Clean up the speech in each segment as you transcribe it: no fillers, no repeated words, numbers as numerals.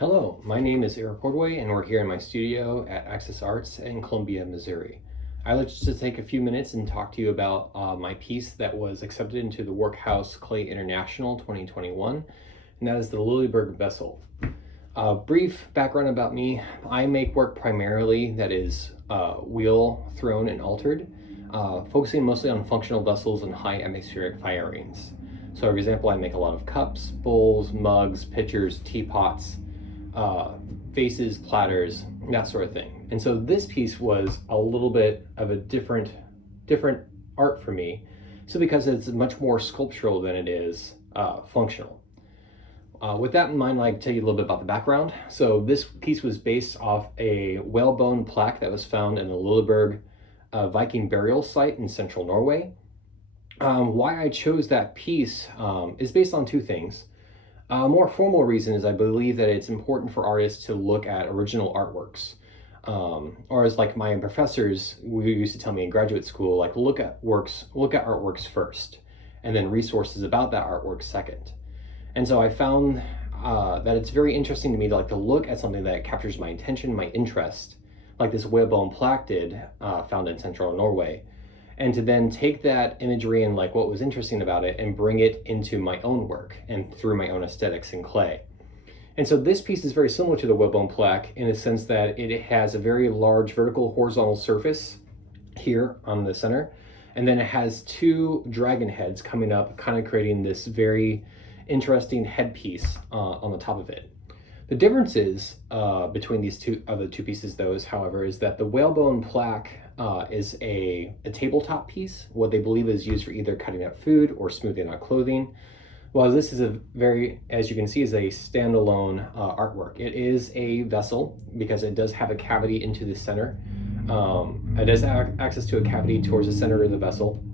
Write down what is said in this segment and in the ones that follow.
Hello, my name is Ordway, and we're here in my studio at Access Arts in Columbia, Missouri. I'd like to take a few minutes and talk to you about my piece that was accepted into the Workhouse Clay International 2021, and that is the Lilyberg Vessel. Brief background about me: I make work primarily that is wheel thrown and altered, focusing mostly on functional vessels and high atmospheric firings. So for example, I make a lot of cups, bowls, mugs, pitchers, teapots, vases, platters, that sort of thing. And so this piece was a little bit of a different art for me. So because it's much more sculptural than it is functional. With that in mind, I'd like to tell you a little bit about the background. So this piece was based off a whalebone plaque that was found in the Lilleberg Viking burial site in central Norway. Why I chose that piece is based on two things. A more formal reason is I believe that it's important for artists to look at original artworks. Or as like my professors who used to tell me in graduate school, like look at artworks first, and then resources about that artwork second. And so I found that it's very interesting to me to look at something that captures my attention, my interest, like this whalebone plaque did, found in central Norway, and to then take that imagery and like what was interesting about it and bring it into my own work and through my own aesthetics in clay. And so this piece is very similar to the whalebone plaque in the sense that it has a very large vertical horizontal surface here on the center, and then it has two dragon heads coming up, kind of creating this very interesting headpiece on the top of it. The differences between these two pieces, though, however, is that the whalebone plaque is a tabletop piece, what they believe is used for either cutting up food or smoothing out clothing, while this is as you can see, is a standalone artwork. It is a vessel because it does have a cavity into the center. It does have access to a cavity towards the center of the vessel.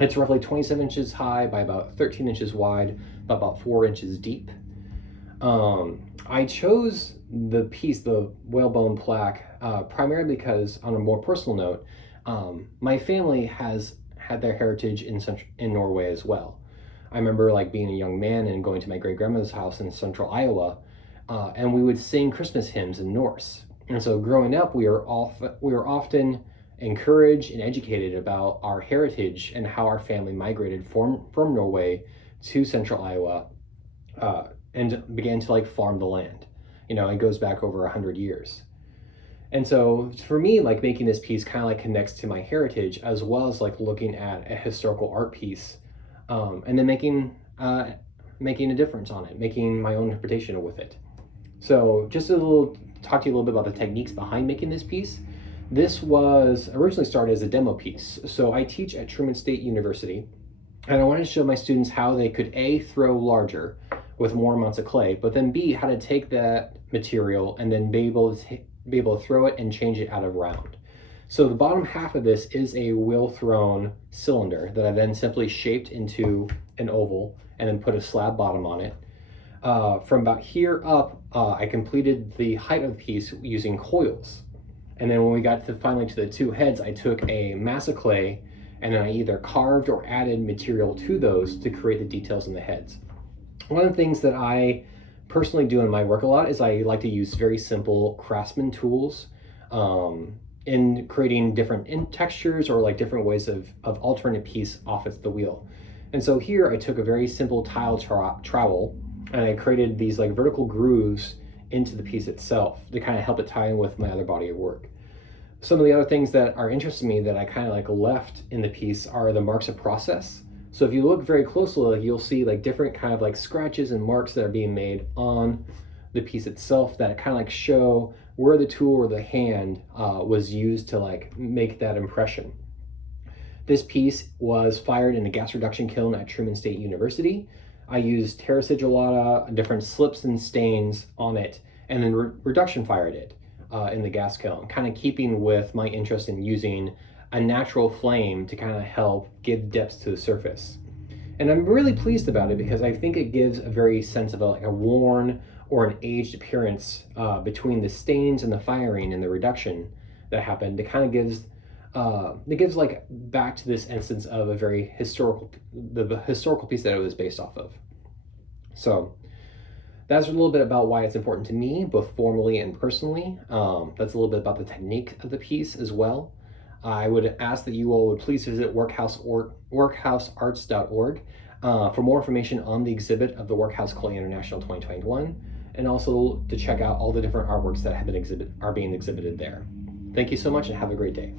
It's roughly 27 inches high by about 13 inches wide, by about 4 inches deep. I chose the piece, the whalebone plaque, primarily because, on a more personal note, my family has had their heritage in Norway as well. I remember like being a young man and going to my great grandmother's house in central Iowa, and we would sing Christmas hymns in Norse. And so growing up, we were often encouraged and educated about our heritage and how our family migrated from Norway to central Iowa and began to like farm the land. You know, it goes back over 100 years. And so for me, like making this piece kind of like connects to my heritage, as well as like looking at a historical art piece, and then making a difference on it, making my own interpretation with it. So just talk to you a little bit about the techniques behind making this piece. This was originally started as a demo piece. So I teach at Truman State University, and I wanted to show my students how they could A, throw larger with more amounts of clay, but then B, how to take that material and then be able to throw it and change it out of round. So the bottom half of this is a wheel thrown cylinder that I then simply shaped into an oval and then put a slab bottom on it. From about here up, I completed the height of the piece using coils. And then when we got finally to the two heads, I took a mass of clay and then I either carved or added material to those to create the details in the heads. One of the things that I personally do in my work a lot is I like to use very simple craftsman tools in creating different textures or like different ways of altering a piece off the wheel. And so here I took a very simple tile trowel and I created these like vertical grooves into the piece itself to kind of help it tie in with my other body of work. Some of the other things that are interesting to me that I kind of like left in the piece are the marks of process. So if you look very closely, you'll see like different kind of like scratches and marks that are being made on the piece itself that kind of like show where the tool or the hand was used to like make that impression. This piece was fired in a gas reduction kiln at Truman State University. I used terra sigillata, different slips and stains on it, and then reduction fired it in the gas kiln, kind of keeping with my interest in using a natural flame to kind of help give depth to the surface. And I'm really pleased about it because I think it gives a very sense of a worn or an aged appearance between the stains and the firing and the reduction that happened. It kind of gives like back to this instance of a very historical piece that it was based off of. So That's a little bit about why it's important to me, both formally and personally. That's a little bit about the technique of the piece as well. I would ask that you all would please visit workhousearts.org for more information on the exhibit of the Workhouse Clay International 2021, and also to check out all the different artworks that are being exhibited there. Thank you so much and have a great day.